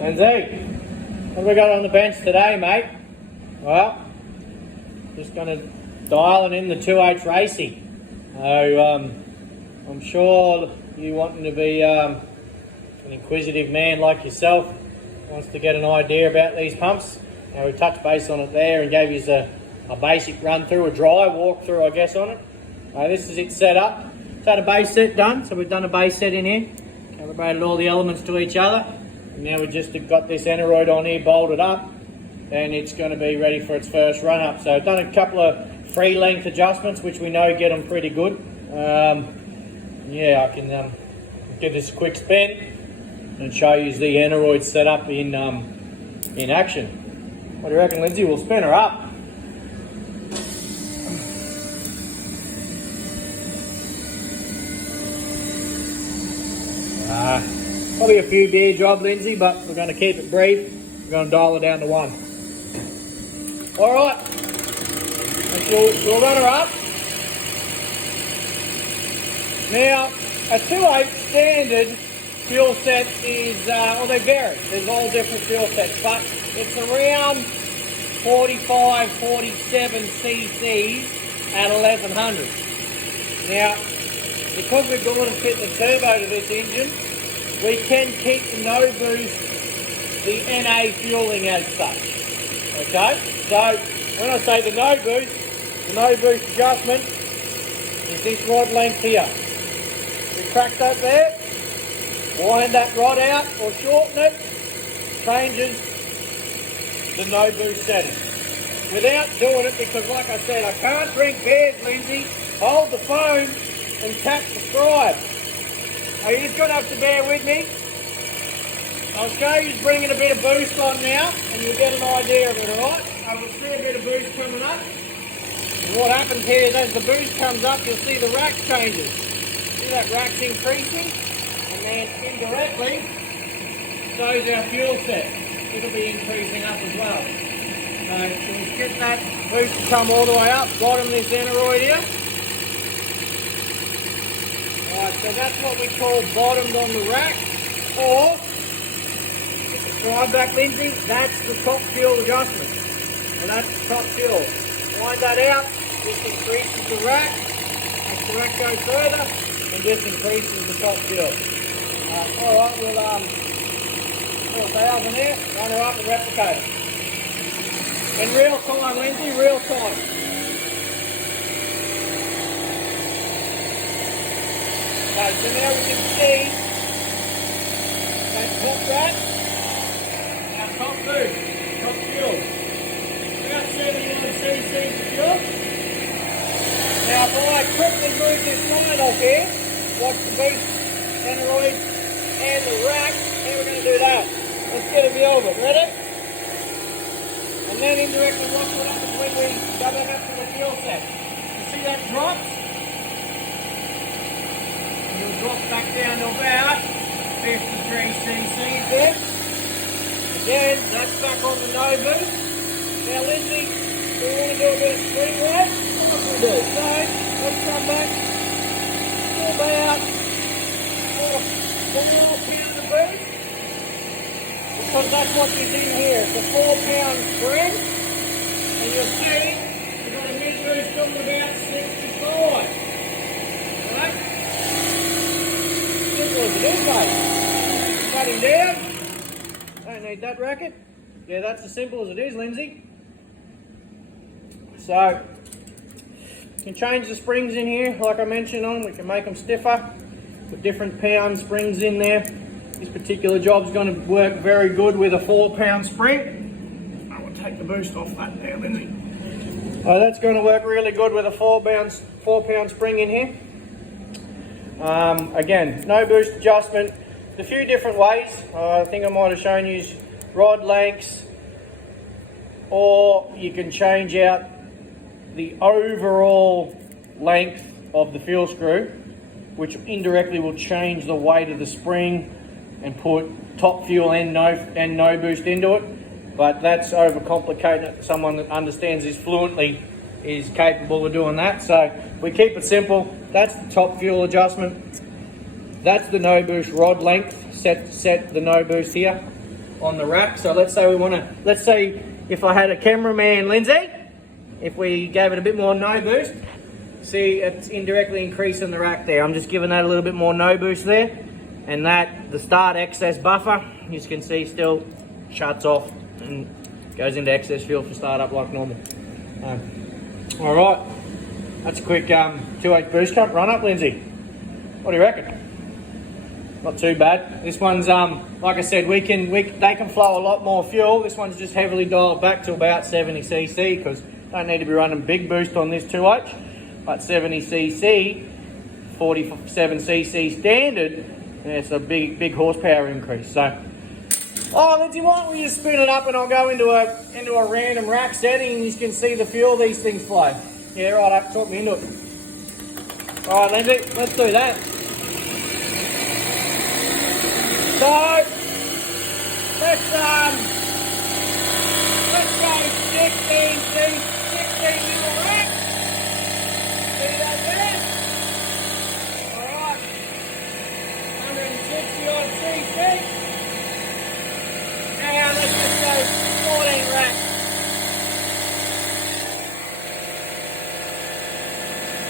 Lindsay, what have we got on the bench today, mate? Well, just going to dial it in the 2H racing. So, I'm sure you wanting to be an inquisitive man like yourself wants to get an idea about these pumps. Now we touched base on it there and gave you a basic run through, a dry walk through I guess on it. This is it set up. It's had a base set done, so we've done a base set in here, calibrated all the elements to each other, and now we've just got this aneroid on here bolted up and it's going to be ready for its first run up. So I've done a couple of free length adjustments which we know get them pretty good. Yeah, I can give this a quick spin and show you the aneroid set up in action. What do you reckon, Lindsay? We'll spin her up. Probably a few beer job, Lindsay, but we're going to keep it brief. We're going to dial it down to 1. All right, we'll run her up. Now, a 2.8 standard fuel set is, well, they vary. There's all different fuel sets, but it's around 45, 47 cc's at 1100. Now, because we're going to fit the turbo to this engine, we can keep the no boost, the NA fueling as such. Okay? So, when I say the no boost adjustment is this rod length here. We crack that there, wind that rod out or shorten it, changes the no boost setting. Without doing it, because like I said, I can't drink beers, Lindsay. Hold the phone and tap subscribe. Are you just going to have to bear with me? I'll show you bringing a bit of boost on now and you'll get an idea of it, alright? I will see a bit of boost coming up. And what happens here is as the boost comes up, you'll see the rack changes. See that rack's increasing? And then indirectly, so's our fuel set. It'll be increasing up as well. So we'll get that boost to come all the way up, bottom of this aneroid here. Alright, so that's what we call bottomed on the rack, or, slide back, Lindsay, that's the top fuel adjustment. So that's the top fuel. Wind that out, this increases the rack, as the rack goes further, and this increases the top fuel. Alright, we'll put 1,000 here, run her up and replicate it. In real time, Lindsay, real time. Okay, so now we can see, let's put that, our top boost, top fuel. About 71 cc's of fuel. Now if I quickly move this line off here, watch the boost, aneroid, and the rack, how we're going to do that. Let's get a view of it, ready? And then indirectly watch what happens when we go back up to the fuel set. You see that drop? You'll drop back down to about 53 cc's there. Again, that's back on the no boost. Now Lindsay, we want to do a bit of spring rate. What we do? So, let's come back to about 4 pounds of boost. Because that's what is in here. It's a 4-pound spring. And you'll see, we've got a mid-boost of about 65. Right? Simple as it is, mate. Cut him down. Don't need that racket. Yeah, that's as simple as it is, Lindsay. So, you can change the springs in here, like I mentioned on. We can make them stiffer. Put different pound springs in there. This particular job's going to work very good with a 4-pound spring. I will take the boost off that now, Lindsay. That's going to work really good with a 4-pound spring in here. Again, no boost adjustment. A few different ways. I think I might have shown you rod lengths, or you can change out the overall length of the fuel screw, which indirectly will change the weight of the spring and put top fuel and no boost into it. But that's overcomplicating it. Someone that understands this fluently is capable of doing that. So we keep it simple. That's the top fuel adjustment. That's the no boost rod length. Set the no boost here. on the rack. So let's say if I had a cameraman, Lindsay, if we gave it a bit more no boost, see it's indirectly increasing the rack there. I'm just giving that a little bit more no boost there, and that the start excess buffer, you can see, still shuts off and goes into excess fuel for startup like normal. All right, that's a quick 2.8 boost cut run up, Lindsay. What do you reckon? Not too bad. This one's like I said, they can flow a lot more fuel. This one's just heavily dialed back to about 70cc because don't need to be running big boost on this 2H, but 70cc, 47cc standard, and it's a big horsepower increase. So, oh, Lindsay, why don't we just spin it up and I'll go into a random rack setting and you can see the fuel these things flow. Yeah, right, talk me into it. All right, Lindsay, let's do that. So, let's go 16 little rack. See that there? Alright. 160 odd cc. Now let's just go 14 rack.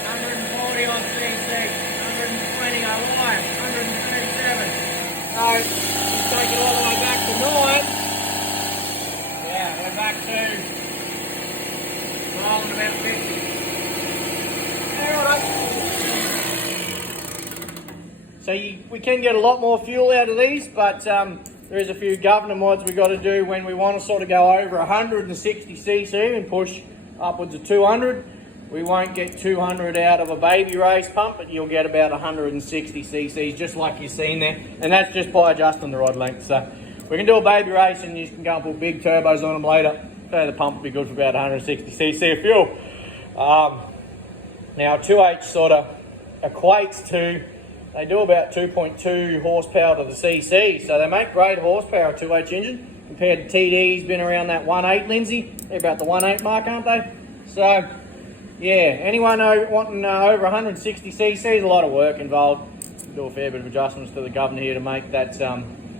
140 odd cc. 120 I lied. 137. So, let's take it all the way back to 9. Yeah, we're back to rolling about 50. So we can get a lot more fuel out of these, but there is a few governor mods we've got to do when we want to sort of go over 160cc and push upwards of 200. We won't get 200 out of a baby race pump, but you'll get about 160cc, just like you've seen there. And that's just by adjusting the rod length. So we can do a baby race and you can go and put big turbos on them later. So the pump will be good for about 160cc of fuel. Now 2H sort of equates to, they do about 2.2 horsepower to the cc. So they make great horsepower, 2H engine, compared to TD's been around that 1.8, Lindsay. They're about the 1.8 mark, aren't they? So, yeah, anyone wanting over 160cc, there's a lot of work involved. Do a fair bit of adjustments to the governor here to make that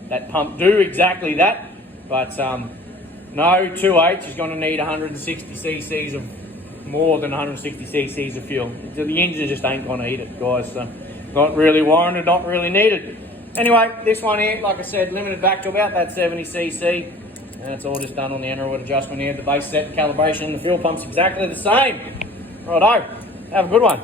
that pump do exactly that. But no 2H is going to need 160cc of more than 160cc of fuel. The engine just ain't going to eat it, guys. So not really warranted, not really needed. Anyway, this one here, like I said, limited back to about that 70cc. And it's all just done on the Enerwood adjustment here. The base set calibration and the fuel pump's exactly the same. Righto, have a good one.